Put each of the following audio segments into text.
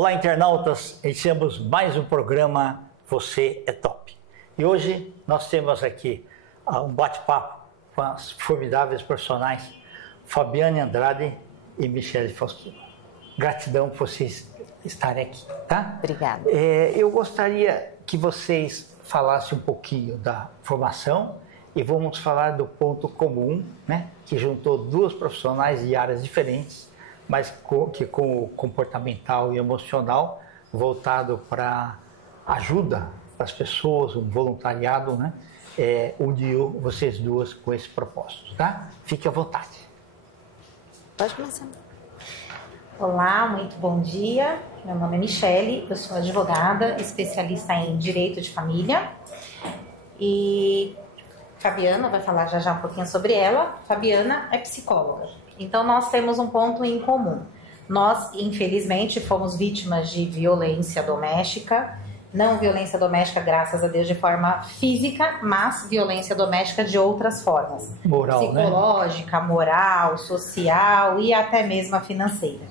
Olá, internautas! Iniciamos mais um programa Você é Top. E hoje nós temos aqui um bate-papo com as formidáveis profissionais Fabiane Andrade e Michele Faustino. Gratidão por vocês estarem aqui, tá? Obrigada. Eu gostaria que vocês falassem um pouquinho da formação e vamos falar do ponto comum, né? Que juntou duas profissionais de áreas diferentes, mas com o comportamental e emocional voltado para ajuda das pessoas, um voluntariado, né? Uniu vocês duas com esse propósito, tá? Fique à vontade. Pode começar. Olá, muito bom dia. Meu nome é Michele, eu sou advogada, especialista em direito de família. E Fabiana vai falar já um pouquinho sobre ela. Fabiana é psicóloga. Então, nós temos um ponto em comum. Nós, infelizmente, fomos vítimas de violência doméstica. Não violência doméstica, graças a Deus, de forma física, mas violência doméstica de outras formas. Moral, psicológica, né? Moral, social e até mesmo a financeira.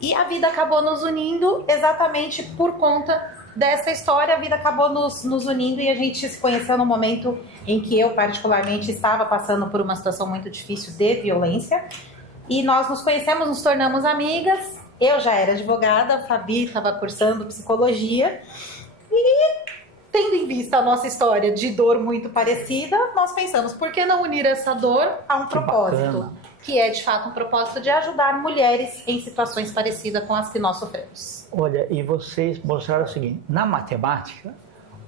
E a vida acabou nos unindo exatamente por conta dessa história. A vida acabou nos unindo e a gente se conheceu no momento em que eu, particularmente, estava passando por uma situação muito difícil de violência. E nós nos conhecemos, nos tornamos amigas. Eu já era advogada, a Fabi estava cursando psicologia. E, tendo em vista a nossa história de dor muito parecida, nós pensamos, por que não unir essa dor a um propósito? Bacana. Que é, de fato, um propósito de ajudar mulheres em situações parecidas com as que nós sofremos. Olha, e vocês mostraram o seguinte, na matemática,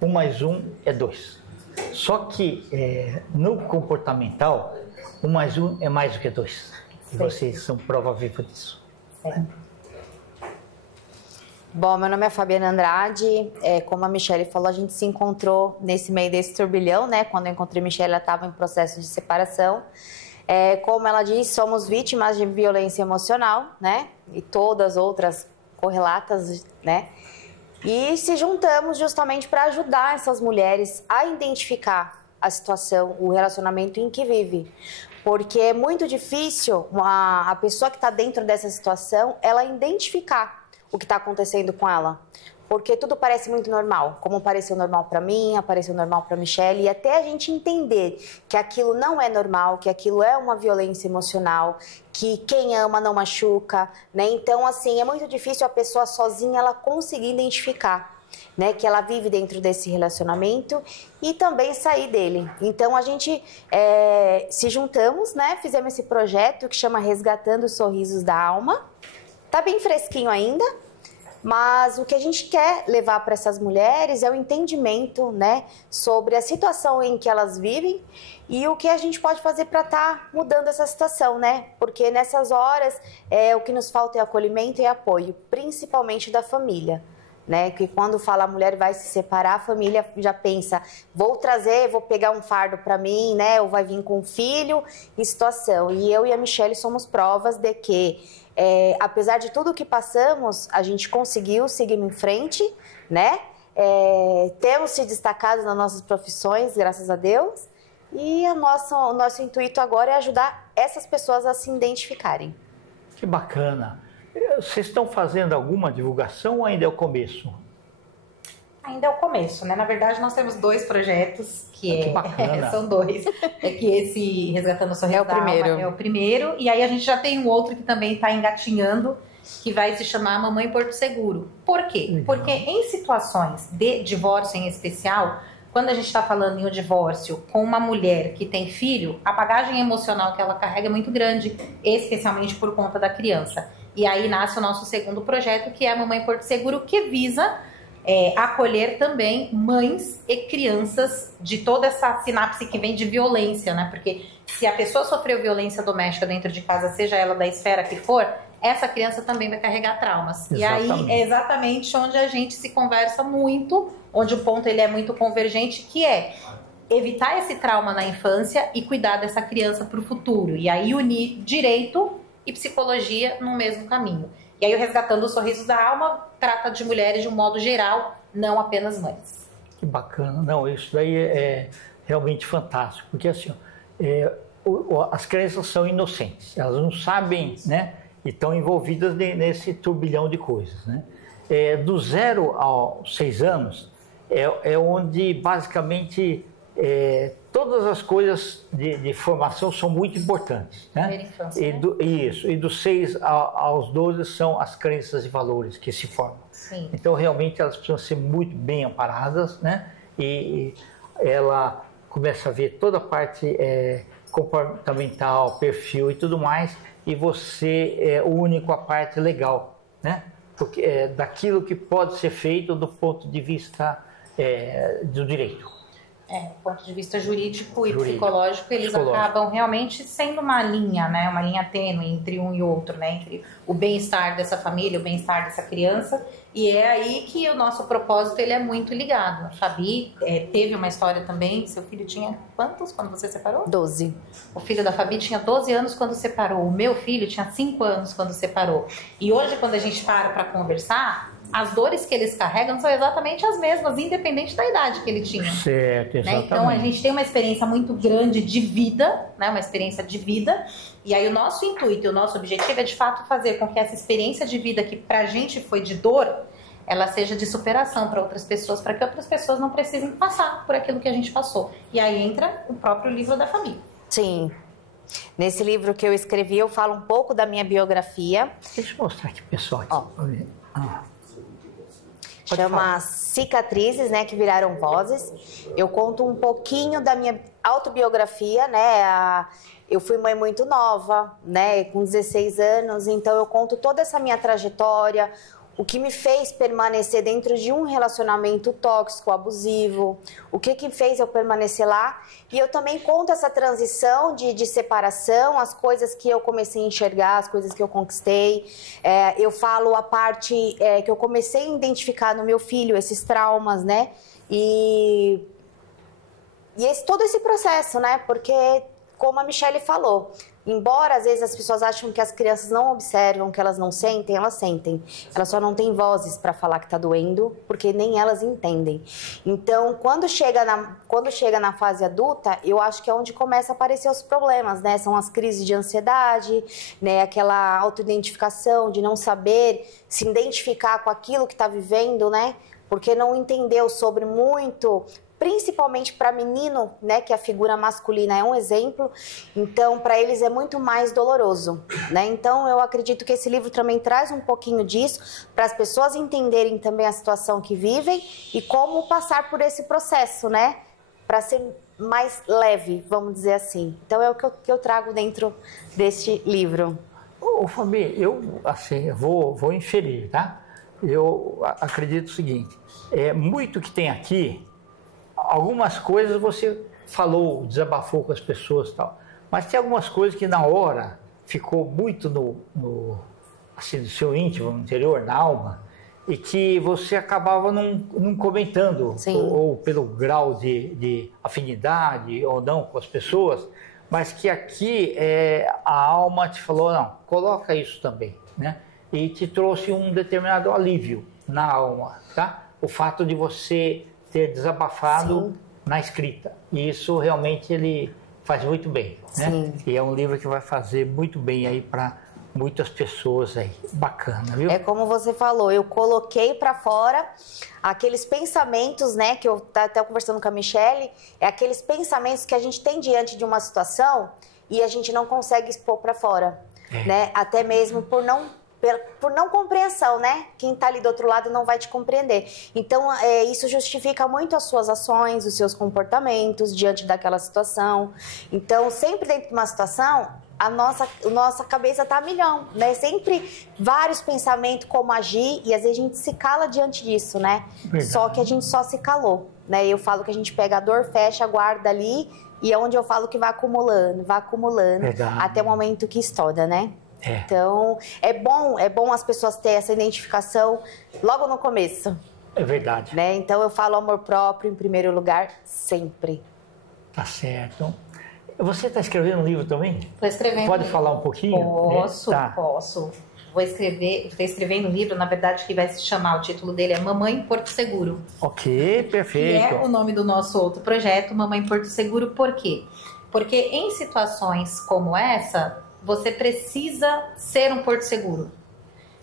1 mais 1 é 2. Só que no comportamental, 1 mais 1 é mais do que 2. E vocês são prova viva disso. Bom, meu nome é Fabiana Andrade. Como a Michele falou, a gente se encontrou nesse meio desse turbilhão, né? Quando eu encontrei a Michele, ela estava em processo de separação. Como ela disse, somos vítimas de violência emocional, né? E todas outras correlatas, né? E se juntamos justamente para ajudar essas mulheres a identificar a situação, o relacionamento em que vive. Porque é muito difícil a pessoa que está dentro dessa situação, ela identificar o que está acontecendo com ela. Porque tudo parece muito normal, como pareceu normal para mim, pareceu normal para Michele, e até a gente entender que aquilo não é normal, que aquilo é uma violência emocional, que quem ama não machuca, né? Então, assim, é muito difícil a pessoa sozinha ela conseguir identificar, né, que ela vive dentro desse relacionamento e também sair dele. Então, a gente se juntamos, né, fizemos esse projeto que chama Resgatando os Sorrisos da Alma. Tá bem fresquinho ainda, mas o que a gente quer levar para essas mulheres é o entendimento, né, sobre a situação em que elas vivem e o que a gente pode fazer para estar mudando essa situação, né? Porque nessas horas o que nos falta é acolhimento e apoio, principalmente da família, né? Que quando fala a mulher vai se separar, a família já pensa, vou pegar um fardo para mim, né? Ou vai vir com um filho em situação. E eu e a Michele somos provas de que apesar de tudo o que passamos, a gente conseguiu seguir em frente, né? Temos se destacado nas nossas profissões, graças a Deus. E o nosso intuito agora é ajudar essas pessoas a se identificarem. Que bacana. Vocês estão fazendo alguma divulgação ou ainda é o começo? Ainda é o começo, né? Na verdade, nós temos 2 projetos que bacana. São 2. Que esse Resgatando o Sorriso da Alma é o primeiro. E aí a gente já tem um outro que também está engatinhando, que vai se chamar Mamãe Porto Seguro. Por quê? Legal. Porque em situações de divórcio em especial, quando a gente está falando em um divórcio com uma mulher que tem filho, a bagagem emocional que ela carrega é muito grande, especialmente por conta da criança. E aí nasce o nosso segundo projeto, que é a Mamãe Porto Seguro, que visa acolher também mães e crianças de toda essa sinapse que vem de violência, né? Porque se a pessoa sofreu violência doméstica dentro de casa, seja ela da esfera que for, essa criança também vai carregar traumas. Exatamente. E aí é exatamente onde a gente se conversa muito, onde o ponto ele é muito convergente, que é evitar esse trauma na infância e cuidar dessa criança para o futuro. E aí unir direito e psicologia no mesmo caminho. E aí o Resgatando os Sorrisos da Alma trata de mulheres de um modo geral, não apenas mães. Que bacana. Não, isso daí é realmente fantástico, porque assim, as crianças são inocentes, elas não sabem, né, e estão envolvidas nesse turbilhão de coisas, né? do 0 aos 6 anos é onde basicamente todas as coisas de formação são muito importantes, né? E dos 6 aos 12 são as crenças e valores que se formam. Sim. Então realmente elas precisam ser muito bem amparadas, né? E ela começa a ver toda a parte comportamental, perfil e tudo mais, e você une com a parte legal, né? Porque daquilo que pode ser feito do ponto de vista do direito. Do ponto de vista jurídico e psicológico, eles acabam realmente sendo uma linha, né? Uma linha tênue entre um e outro, né? Entre o bem-estar dessa família, o bem-estar dessa criança. E é aí que o nosso propósito ele é muito ligado. A Fabi teve uma história também. Seu filho tinha quantos quando você separou? 12. O filho da Fabi tinha 12 anos quando separou. O meu filho tinha 5 anos quando separou. E hoje, quando a gente para conversar, as dores que eles carregam são exatamente as mesmas, independente da idade que ele tinha. Certo, exatamente. Né? Então a gente tem uma experiência muito grande de vida, né? Uma experiência de vida. E aí o nosso intuito, o nosso objetivo é de fato fazer com que essa experiência de vida que pra gente foi de dor, ela seja de superação para outras pessoas, para que outras pessoas não precisem passar por aquilo que a gente passou. E aí entra o próprio livro da família. Sim. Nesse livro que eu escrevi, eu falo um pouco da minha biografia. Deixa eu mostrar aqui, pessoal. Chama Cicatrizes, né, que viraram vozes. Eu conto um pouquinho da minha autobiografia, né? Eu fui mãe muito nova, né, com 16 anos, então eu conto toda essa minha trajetória, o que me fez permanecer dentro de um relacionamento tóxico, abusivo, o que fez eu permanecer lá. E eu também conto essa transição de separação, as coisas que eu comecei a enxergar, as coisas que eu conquistei. Eu falo a parte que eu comecei a identificar no meu filho, esses traumas, né? E todo esse processo, né? Porque, como a Michele falou, embora às vezes as pessoas acham que as crianças não observam, que elas não sentem, elas sentem. Elas só não têm vozes para falar que está doendo, porque nem elas entendem. Então, quando chega na fase adulta, eu acho que é onde começa a aparecer os problemas, né? São as crises de ansiedade, né? Aquela autoidentificação de não saber se identificar com aquilo que está vivendo, né? Porque não entendeu sobre muito, principalmente para menino, né, que a figura masculina é um exemplo, então para eles é muito mais doloroso, né? Então eu acredito que esse livro também traz um pouquinho disso, para as pessoas entenderem também a situação que vivem e como passar por esse processo, né, para ser mais leve, vamos dizer assim. Então é o que eu trago dentro deste livro. Ô Fabi, eu vou inferir, tá? Eu acredito o seguinte, muito que tem aqui, algumas coisas você falou, desabafou com as pessoas e tal, mas tem algumas coisas que na hora ficou muito no seu íntimo, no interior, na alma, e que você acabava não comentando, ou pelo grau de afinidade ou não com as pessoas, mas que aqui a alma te falou, não, coloca isso também, né? E te trouxe um determinado alívio na alma, tá? O fato de você ter desabafado na escrita. E isso realmente ele faz muito bem, né? Sim. E é um livro que vai fazer muito bem aí para muitas pessoas aí. Bacana, viu? É como você falou, eu coloquei para fora aqueles pensamentos, né, que eu até conversando com a Michele, aqueles pensamentos que a gente tem diante de uma situação e a gente não consegue expor para fora, né? Até mesmo por não compreensão, né? Quem tá ali do outro lado não vai te compreender. Então, isso justifica muito as suas ações, os seus comportamentos diante daquela situação. Então, sempre dentro de uma situação, a nossa cabeça tá a milhão, né? Sempre vários pensamentos como agir e às vezes a gente se cala diante disso, né? Verdade. Só que a gente só se calou, né? Eu falo que a gente pega a dor, fecha, guarda ali e é onde eu falo que vai acumulando, Verdade. até o momento que estoura, né? É. Então, é bom as pessoas terem essa identificação logo no começo. É verdade. Né? Então, eu falo amor próprio em primeiro lugar, sempre. Tá certo. Você está escrevendo um livro também? Estou escrevendo. Pode falar um pouquinho? Posso, Tá. posso. Estou escrevendo um livro, na verdade, que vai se chamar, o título dele é Mamãe Porto Seguro. Ok, perfeito. Que é o nome do nosso outro projeto, Mamãe Porto Seguro, por quê? Porque em situações como essa, você precisa ser um porto seguro.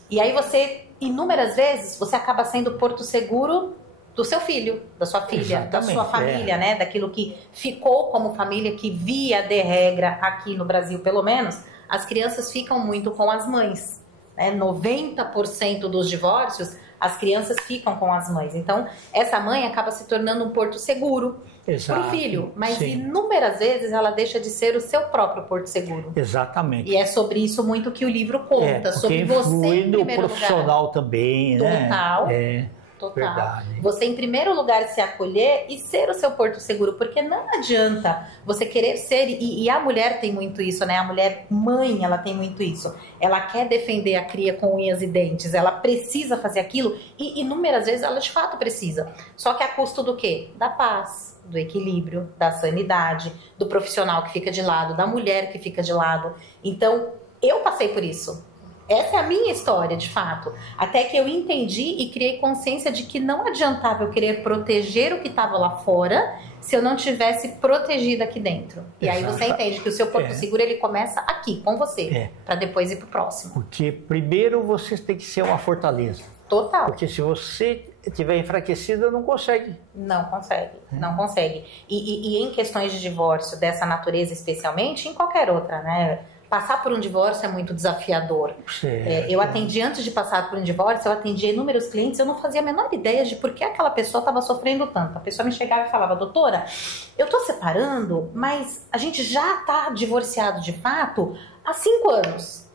E aí você inúmeras vezes você acaba sendo porto seguro do seu filho, da sua filha, da sua família, né? Daquilo que ficou como família, que via de regra aqui no Brasil, pelo menos, as crianças ficam muito com as mães. Né? 90% dos divórcios, as crianças ficam com as mães. Então, essa mãe acaba se tornando um porto seguro para o filho. Mas inúmeras vezes ela deixa de ser o seu próprio porto seguro. Exatamente. E é sobre isso muito que o livro conta. Sobre você em primeiro profissional lugar. Também, né? Total. Total. Verdade. Você, em primeiro lugar, se acolher e ser o seu porto seguro, porque não adianta você querer ser, e a mulher tem muito isso, né? A mulher mãe, ela tem muito isso. Ela quer defender a cria com unhas e dentes, ela precisa fazer aquilo, e inúmeras vezes ela de fato precisa. Só que a custo do quê? Da paz, do equilíbrio, da sanidade, do profissional que fica de lado, da mulher que fica de lado. Então, eu passei por isso. Essa é a minha história, de fato. Até que eu entendi e criei consciência de que não adiantava eu querer proteger o que estava lá fora se eu não tivesse protegida aqui dentro. E aí você entende que o seu porto seguro, ele começa aqui, com você, para depois ir pro próximo. Porque primeiro você tem que ser uma fortaleza. Total. Porque se você estiver enfraquecida, não consegue. Não consegue, não consegue. E em questões de divórcio dessa natureza especialmente, em qualquer outra, né? Passar por um divórcio é muito desafiador. Eu atendi, antes de passar por um divórcio, eu atendi inúmeros clientes, eu não fazia a menor ideia de por que aquela pessoa estava sofrendo tanto. A pessoa me chegava e falava, doutora, eu tô separando, mas a gente já tá divorciado de fato há 5 anos.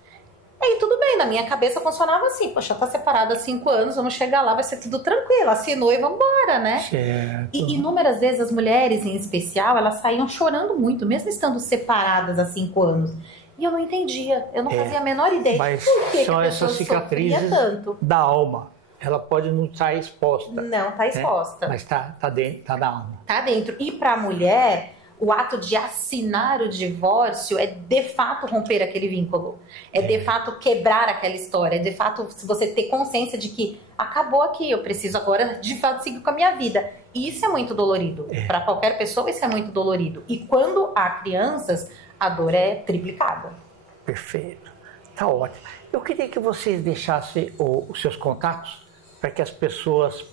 E aí tudo bem, na minha cabeça funcionava assim, poxa, tá separado há 5 anos, vamos chegar lá, vai ser tudo tranquilo, assinou e vambora, né? Certo. E inúmeras vezes as mulheres, em especial, elas saíam chorando muito, mesmo estando separadas há 5 anos. E eu não entendia, eu não fazia a menor ideia mas de por que são a essas cicatrizes tanto. Da alma. Ela pode não estar exposta. Não está exposta. Mas tá dentro, tá na alma. Tá dentro. E para a mulher, o ato de assinar o divórcio é de fato romper aquele vínculo. É de fato quebrar aquela história. É de fato você ter consciência de que acabou aqui, eu preciso agora de fato seguir com a minha vida. E isso é muito dolorido. Para qualquer pessoa isso é muito dolorido. E quando há crianças, a dor é triplicada. Perfeito. Tá ótimo. Eu queria que vocês deixassem os seus contatos para que as pessoas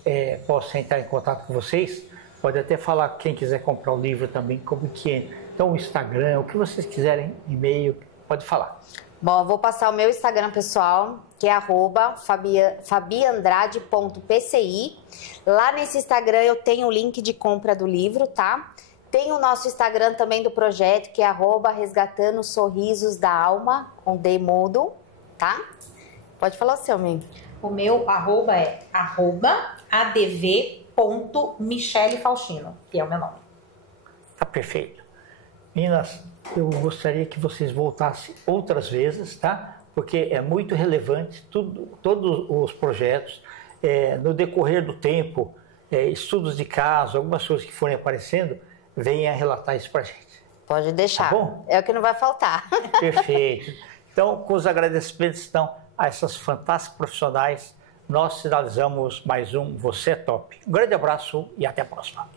possam entrar em contato com vocês. Pode até falar, quem quiser comprar o livro também, como que é. Então, o Instagram, o que vocês quiserem, e-mail, pode falar. Bom, eu vou passar o meu Instagram pessoal, que é @fabiandrade.pci. Lá nesse Instagram eu tenho o link de compra do livro, tá? Tem o nosso Instagram também do projeto, que é @resgatando sorrisos da alma, com D mudo, tá? Pode falar o seu, amigo. O meu arroba é adv.michelefaustino, que é o meu nome. Tá perfeito. Meninas, eu gostaria que vocês voltassem outras vezes, tá? Porque é muito relevante, todos os projetos, no decorrer do tempo, estudos de caso, algumas coisas que forem aparecendo, venha relatar isso pra gente. Pode deixar. Tá bom? É o que não vai faltar. Perfeito. Então, com os agradecimentos a essas fantásticas profissionais, nós finalizamos mais um Você é Top. Um grande abraço e até a próxima.